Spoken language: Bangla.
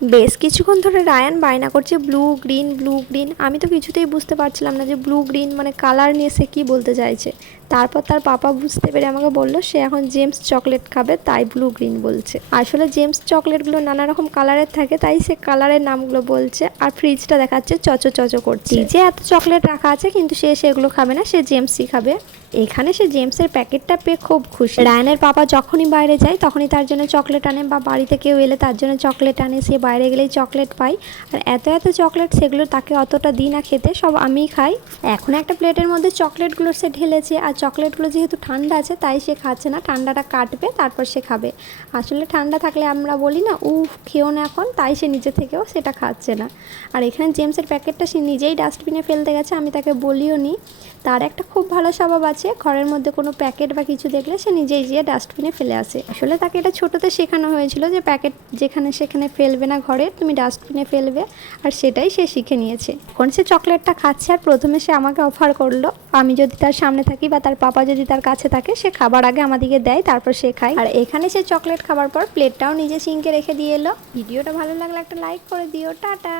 বেশ কিছুক্ষণ ধরে রায়ান বায়না করছে ব্লু গ্রিন। আমি তো কিছুতেই বুঝতে পারছিলাম না যে ব্লু গ্রিন মানে কালার নিয়ে সে কী বলতে চাইছে। তারপর তার পাপা বুঝতে পেরে আমাকে বলল সে এখন জেমস চকলেট খাবে, তাই ব্লু গ্রিন বলছে। আসলে জেমস চকলেটগুলো নানা রকম কালারের থাকে, তাই সে কালারের নামগুলো বলছে। আর ফ্রিজটা দেখাচ্ছে চচো করছে। যে এত চকলেট রাখা আছে, কিন্তু সে সেগুলো খাবে না, সে জেমসই খাবে। এখানে সে জেমসের প্যাকেটটা পেয়ে খুব খুশি। রায়ানের পাপা যখনই বাইরে যায় তখনই তার জন্য চকলেট আনে, বা বাড়িতে কেউ এলে তার জন্য চকলেট আনে। সে বাইরে গেলেই চকলেট পাই। আর এত চকলেট, সেগুলো তাকে অতটা দিই না খেতে, সব আমিই খাই। এখন একটা প্লেটের মধ্যে চকলেটগুলো সে ঢেলেছে, আর চকলেটগুলো যেহেতু ঠান্ডা আছে তাই সে খাচ্ছে না, ঠান্ডাটা কাটবে তারপর সে খাবে। আসলে ঠান্ডা থাকলে আমরা বলি না উফ খেও না এখন, তাই সে নিজে থেকেও সেটা খাচ্ছে না। আর এখানে জেমসের প্যাকেটটা সে নিজেই ডাস্টবিনে ফেলতে গেছে, আমি তাকে বলিও নি। তার একটা খুব ভালো স্বভাব আছে, ঘরের মধ্যে কোনো প্যাকেট বা কিছু দেখলে সে নিজেই গিয়ে ডাস্টবিনে ফেলে আসে। আসলে তাকে এটা ছোটোতে শেখানো হয়েছিল যে প্যাকেট যেখানে সেখানে ফেলবে না ঘরে, তুমি ডাস্টবিনে ফেলবে, আর সেটাই সে শিখে নিয়েছে। এখন সে চকলেটটা খাচ্ছে, আর প্রথমে সে আমাকে অফার করলো আমি যদি তার সামনে থাকি বা তার পাপা যদি তার কাছে থাকে, সে খাবার আগে আমাদেরকে দেয়, তারপর সে খায়। আর এখানে সে চকলেট খাবার পর প্লেটটাও নিজে সিঙ্কে রেখে দিয়ে এলো। ভিডিওটা ভালো লাগলে একটা লাইক করে দিও। টাটা।